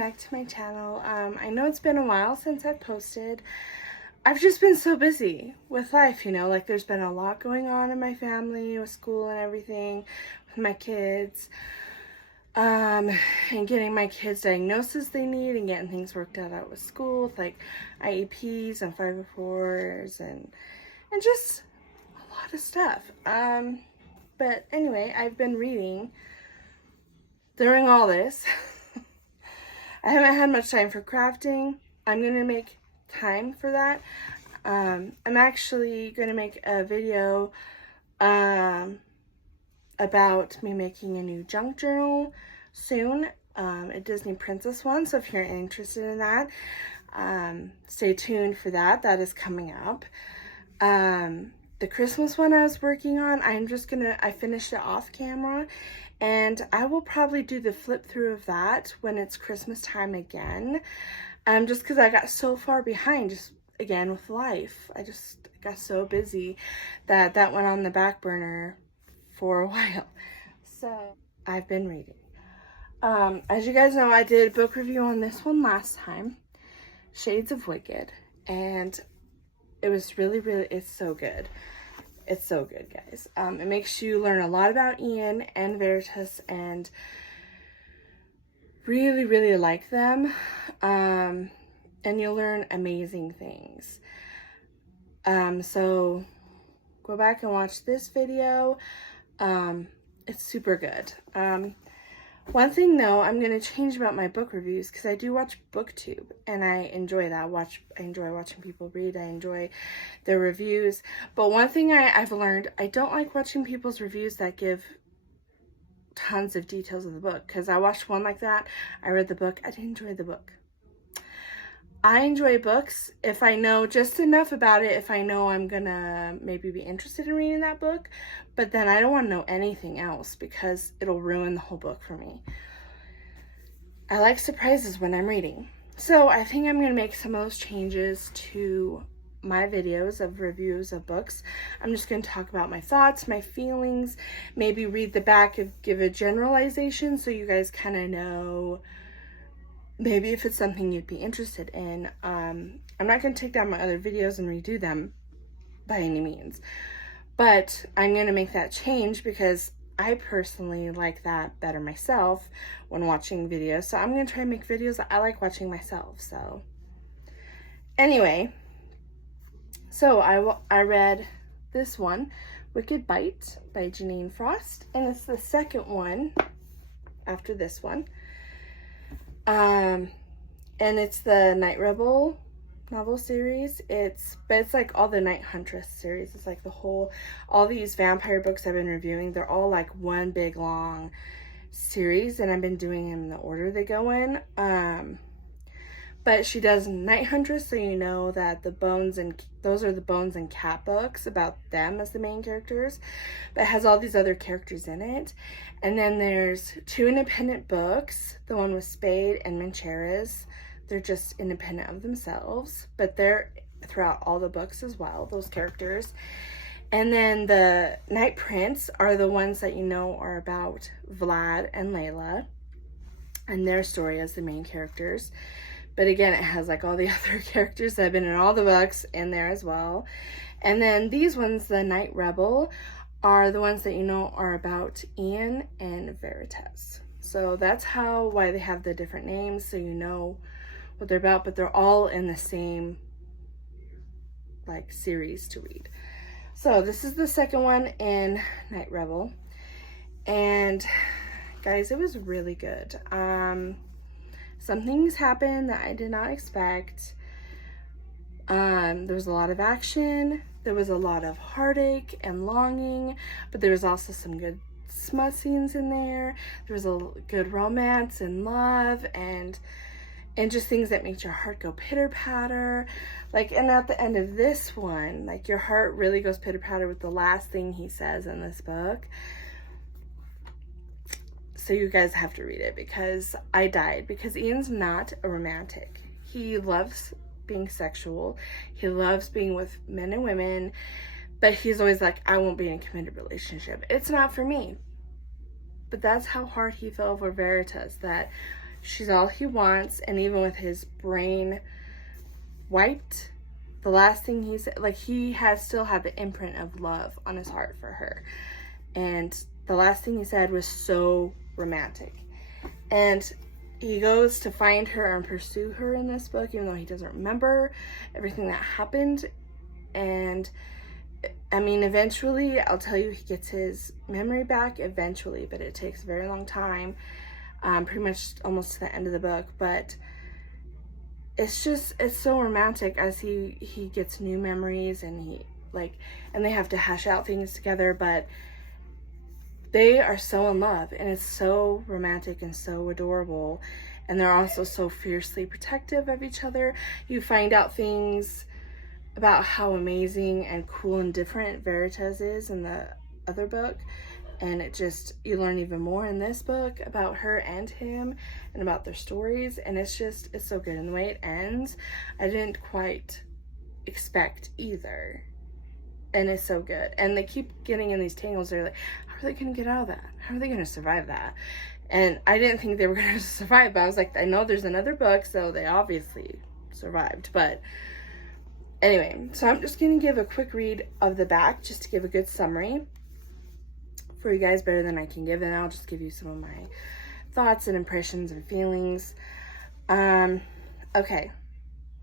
back to my channel. I know it's been a while since I've posted. I've just been so busy with life, you know, like there's been a lot going on in my family with school and everything, with my kids, and getting my kids diagnoses they need and getting things worked out with school with like IEPs and 504s and just a lot of stuff. But anyway, I've been reading during all this. I haven't had much time for crafting. I'm going to make time for that. I'm actually going to make a video about me making a new junk journal soon, a Disney princess one. So if you're interested in that, stay tuned for that. That is coming up. The Christmas one I was working on, I finished it off camera, and I will probably do the flip through of that when it's Christmas time again. Just because I got so far behind, just again with life. I just got so busy that went on the back burner for a while. So I've been reading. As you guys know, I did a book review on this one last time, Shades of Wicked, and it was really, it's so good. It's so good, guys. It makes you learn a lot about Ian and Veritas and really like them. And you'll learn amazing things. So go back and watch this video. It's super good. One thing though, I'm going to change about my book reviews, because I do watch BookTube and I enjoy that. I enjoy watching people read. I enjoy their reviews. But one thing I've learned, I don't like watching people's reviews that give tons of details of the book, because I watched one like that. I read the book. I didn't enjoy the book. I enjoy books if I know just enough about it, if I know I'm gonna maybe be interested in reading that book, but then I don't want to know anything else because it'll ruin the whole book for me. I like surprises when I'm reading. So I think I'm gonna make some of those changes to my videos of reviews of books. I'm just going to talk about my thoughts, my feelings, maybe read the back and give a generalization so you guys kind of know maybe if it's something you'd be interested in. I'm not going to take down my other videos and redo them by any means, but I'm going to make that change because I personally like that better myself when watching videos. So I'm going to try and make videos that I like watching myself. So anyway, so I read this one, Wicked Bite by Jeaniene Frost, and it's the second one after this one. And it's the Night Rebel novel series. It's like all the Night Huntress series. It's like all these vampire books I've been reviewing, they're all like one big long series, and I've been doing them in the order they go in. But she does Night Huntress, so you know that those are the Bones and Cat books about them as the main characters. But it has all these other characters in it. And then there's 2 independent books, the one with Spade and Mancheras. They're just independent of themselves, but they're throughout all the books as well, those characters. And then the Night Prince are the ones that you know are about Vlad and Layla and their story as the main characters. But again, it has like all the other characters that have been in all the books in there as well. And then these ones, the Night Rebel, are the ones that you know are about Ian and Veritas. So that's why they have the different names, so you know what they're about, but they're all in the same like series to read. So this is the second one in Night Rebel. And guys, it was really good. Some things happened that I did not expect. There was a lot of action. There was a lot of heartache and longing, but there was also some good smut scenes in there. There was a good romance and love and just things that make your heart go pitter-patter. Like, and at the end of this one, like your heart really goes pitter-patter with the last thing he says in this book. So you guys have to read it, because I died, because Ian's not a romantic. He loves being sexual. He loves being with men and women, but he's always like, I won't be in a committed relationship. It's not for me. But that's how hard he fell for Veritas, that She's all he wants, and even with his brain wiped, the last thing he said, like, he has still had the imprint of love on his heart for her. And the last thing he said was so romantic. And he goes to find her and pursue her in this book, even though he doesn't remember everything that happened. And I mean, eventually, I'll tell you, he gets his memory back eventually, but it takes a very long time, pretty much almost to the end of the book. But it's so romantic as he gets new memories, and and they have to hash out things together, but they are so in love, and it's so romantic and so adorable. And they're also so fiercely protective of each other. You find out things about how amazing and cool and different Veritas is in the other book. And you learn even more in this book about her and him and about their stories. And it's so good. And the way it ends, I didn't quite expect either. And it's so good. And they keep getting in these tangles. They're like, how are they going to get out of that? How are they going to survive that? And I didn't think they were going to survive, but I was like, I know there's another book, so they obviously survived. But anyway, so I'm just going to give a quick read of the back just to give a good summary for you guys, better than I can give, and I'll just give you some of my thoughts and impressions and feelings. Okay,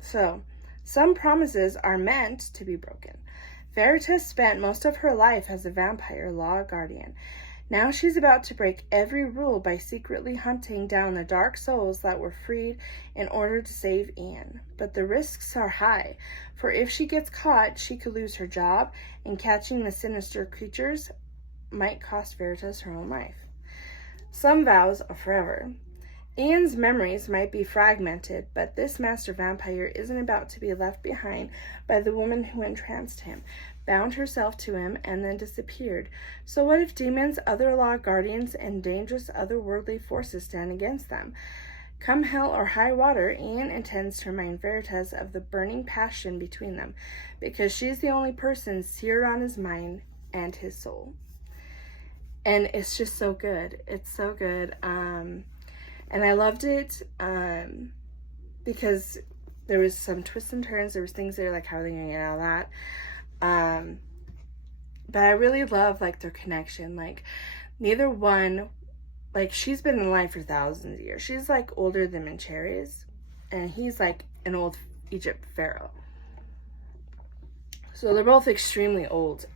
so some promises are meant to be broken. Veritas spent most of her life as a vampire law guardian. Now she's about to break every rule by secretly hunting down the dark souls that were freed in order to save Ian. But the risks are high, for if she gets caught, she could lose her job, and catching the sinister creatures might cost Veritas her own life. Some vows are forever. Ian's memories might be fragmented, but this master vampire isn't about to be left behind by the woman who entranced him, bound herself to him, and then disappeared. So what if demons, other law guardians, and dangerous otherworldly forces stand against them? Come hell or high water, Ian intends to remind Veritas of the burning passion between them, because she's the only person seared on his mind and his soul. And it's just so good. It's so good. And I loved it because there was some twists and turns. There was things there, like, how are they going to get out of that? But I really love, like, their connection. Like, neither one, like, she's been in life for thousands of years. She's, like, older than Mercari is, and he's, like, an old Egypt pharaoh. So they're both extremely old,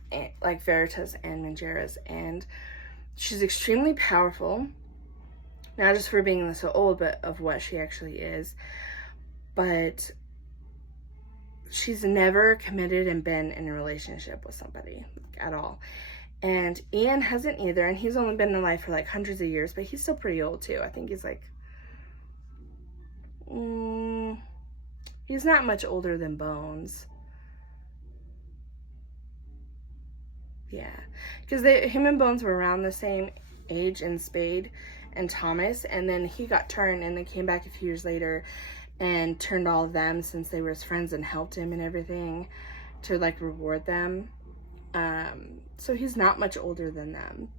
like Veritas and Mercari, and she's extremely powerful. Not just for being so old, but of what she actually is. But she's never committed and been in a relationship with somebody at all. And Ian hasn't either, and he's only been in life for like hundreds of years, but he's still pretty old too. I think he's like, he's not much older than Bones. Yeah, because him and Bones were around the same age in Spade and Thomas, and then he got turned and then came back a few years later and turned all of them, since they were his friends and helped him and everything, to like reward them. So he's not much older than them,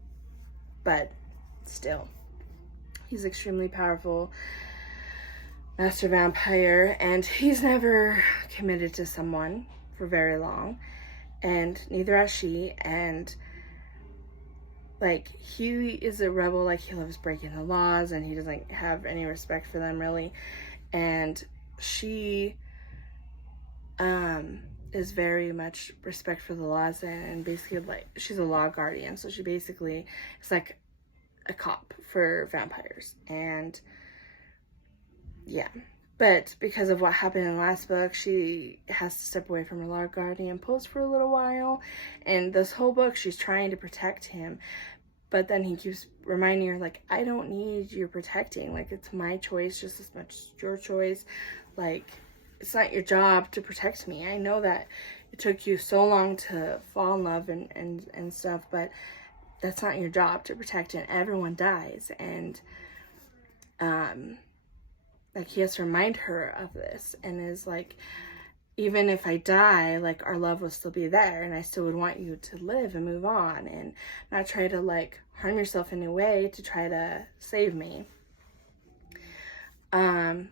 but still, he's extremely powerful master vampire, and he's never committed to someone for very long, and neither has she. And like, he is a rebel, like, he loves breaking the laws, and he doesn't have any respect for them, really. And she is very much respect for the laws, and basically, like, she's a law guardian, so she basically is like a cop for vampires. And yeah, but because of what happened in the last book, she has to step away from her law guardian post for a little while, and this whole book she's trying to protect him. But then he keeps reminding her, like, I don't need your protecting. Like, it's my choice just as much as your choice. Like, it's not your job to protect me. I know that it took you so long to fall in love and stuff, but that's not your job to protect, and everyone dies. And, like, he has to remind her of this, and is like, even if I die, like, our love will still be there, and I still would want you to live and move on, and not try to, like, harm yourself in a way to try to save me. And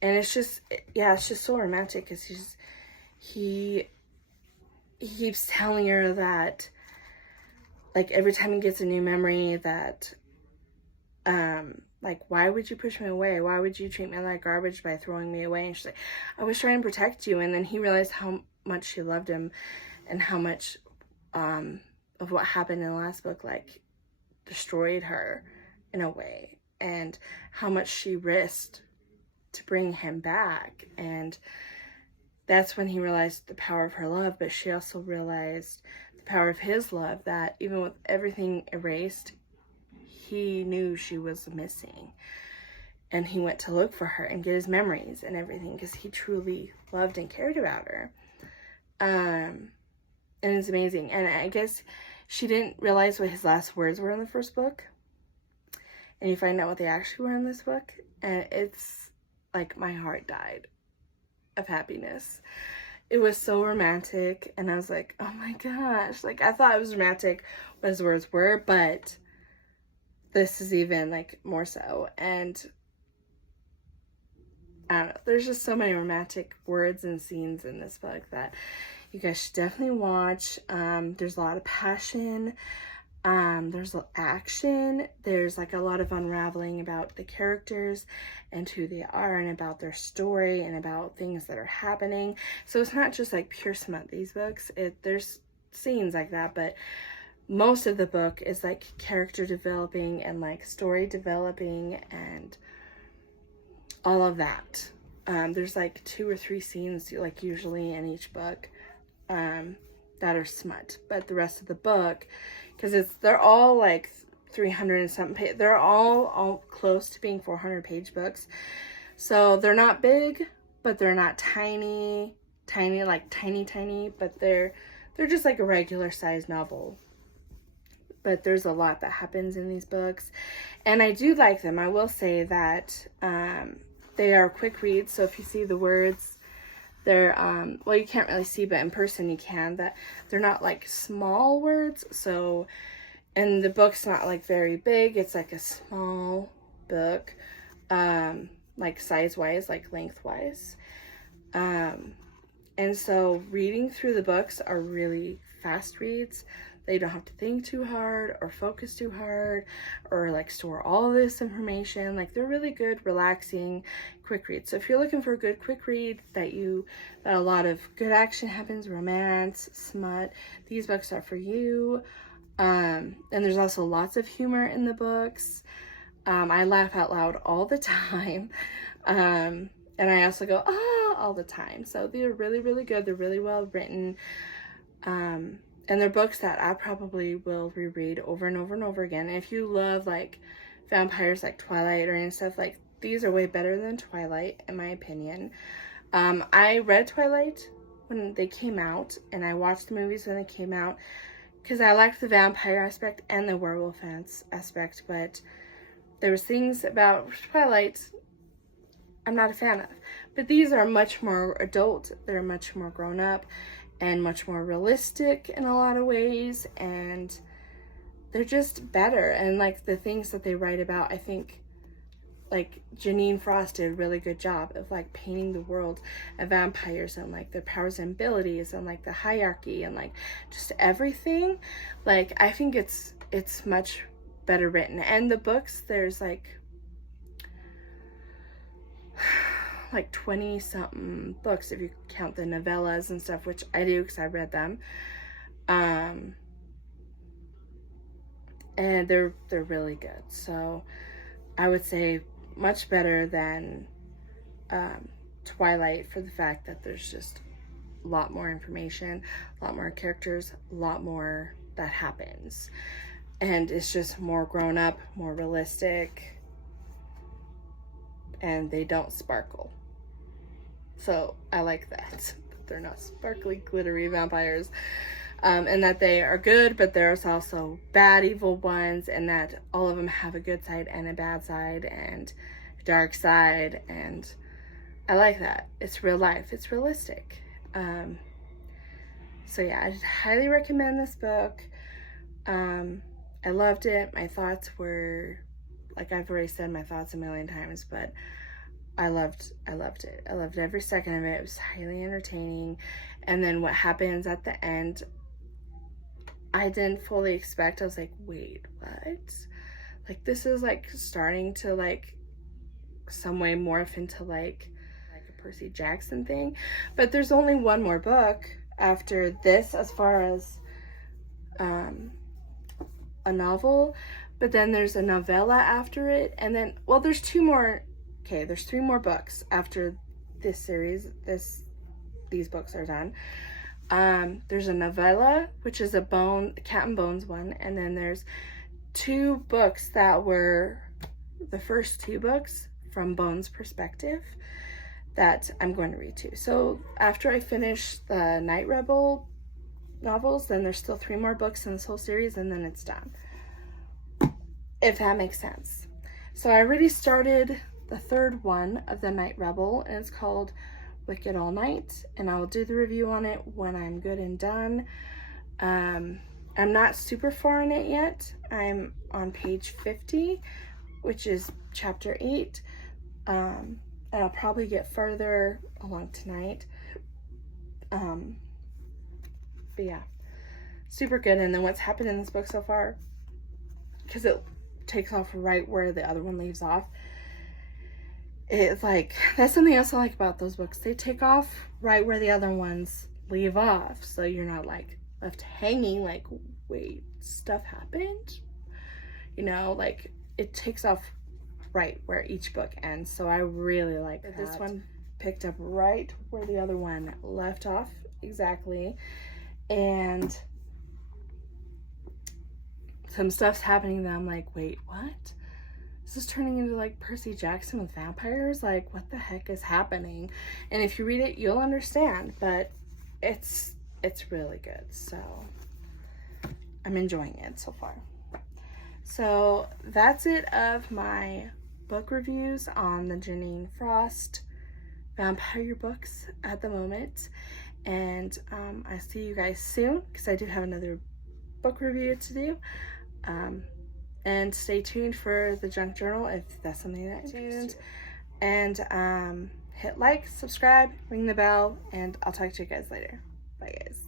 it's just, yeah, it's just so romantic because he keeps telling her that, like, every time he gets a new memory that, like, why would you push me away? Why would you treat me like garbage by throwing me away? And she's like, I was trying to protect you. And then he realized how much she loved him and how much, of what happened in the last book, like, destroyed her in a way, and how much she risked to bring him back. And that's when he realized the power of her love, but she also realized the power of his love, that even with everything erased, he knew she was missing. And he went to look for her and get his memories and everything because he truly loved and cared about her. And it's amazing. And I guess she didn't realize what his last words were in the first book. And you find out what they actually were in this book. And it's like my heart died of happiness. It was so romantic. And I was like, oh my gosh. Like, I thought it was romantic what his words were, but this is even, like, more so. And I don't know. There's just so many romantic words and scenes in this book that you guys should definitely watch. There's a lot of passion. There's action. There's, like, a lot of unraveling about the characters and who they are and about their story and about things that are happening. So it's not just, like, pure smut, these books. There's scenes like that, but most of the book is, like, character developing and, like, story developing and all of that. There's, like, 2 or 3 scenes, like, usually in each book that are smut, but the rest of the book, because they're all, like, 300 and something pages. They're all close to being 400-page books, so they're not big, but they're not tiny, like tiny, but they're just like a regular size novel. But there's a lot that happens in these books, and I do like them. I will say that they are quick reads, so if you see the words, they're, well, you can't really see, but in person you can, that they're not, like, small words, so, and the book's not, like, very big. It's, like, a small book, like, size-wise, like, length-wise, and so reading through the books are really fast reads. They don't have to think too hard or focus too hard or, like, store all this information. Like, they're really good, relaxing, quick reads. So if you're looking for a good quick read that a lot of good action happens, romance, smut, these books are for you. And there's also lots of humor in the books. I laugh out loud all the time. And I also go, ah, all the time. So they're really, really good. They're really well written. And they're books that I probably will reread over and over and over again. And if you love, like, vampires, like Twilight or any stuff, like, these are way better than Twilight, in my opinion. I read Twilight when they came out, and I watched the movies when they came out, because I liked the vampire aspect and the werewolf aspect, but there was things about Twilight I'm not a fan of. But these are much more adult, they're much more grown up, and much more realistic in a lot of ways, and they're just better. And, like, the things that they write about, I think, like, Jeaniene Frost did a really good job of, like, painting the world of vampires and, like, their powers and abilities and, like, the hierarchy and, like, just everything. Like, I think it's much better written. And the books, there's, like 20 something books if you count the novellas and stuff, which I do because I read them. And they're really good. So I would say much better than Twilight, for the fact that there's just a lot more information, a lot more characters, a lot more that happens, and it's just more grown up, more realistic, and they don't sparkle. So I like that they're not sparkly, glittery vampires, and that they are good, but there's also bad, evil ones, and that all of them have a good side and a bad side and a dark side, and I like that. It's real life. It's realistic. So yeah, I highly recommend this book. I loved it. My thoughts were, like I've already said my thoughts a million times, but I loved it. I loved every second of it. It was highly entertaining. And then what happens at the end, I didn't fully expect. I was like, wait, what? Like, this is like starting to like some way morph into like a Percy Jackson thing. But there's only one more book after this as far as a novel, but then there's a novella after it, and then, well, there's two more. Okay, there's 3 more books after this series. These books are done. There's a novella, which is a Cat and Bones one, and then there's 2 books that were the first 2 books from Bones' perspective that I'm going to read too. So after I finish the Night Rebel novels, then there's still 3 more books in this whole series, and then it's done. If that makes sense. So I already started the 3rd one of the Night Rebel, and it's called Wicked All Night, and I will do the review on it when I'm good and done. I'm not super far in it yet. I'm on page 50, which is chapter 8, and I'll probably get further along tonight. But yeah, super good. And then what's happened in this book so far, because it takes off right where the other one leaves off, it's like, that's something else I like about those books. They take off right where the other ones leave off, so you're not like left hanging like, wait, stuff happened, you know, like it takes off right where each book ends. So I really like that. This one picked up right where the other one left off exactly, and some stuff's happening that I'm like, wait, what? This is turning into like Percy Jackson with vampires. Like, what the heck is happening? And if you read it, you'll understand, but it's really good. So I'm enjoying it so far. So that's it of my book reviews on the Jeaniene Frost vampire books at the moment. And I see you guys soon, because I do have another book review to do. And stay tuned for the junk journal if that's something that interests you. And hit like, subscribe, ring the bell, and I'll talk to you guys later. Bye, guys.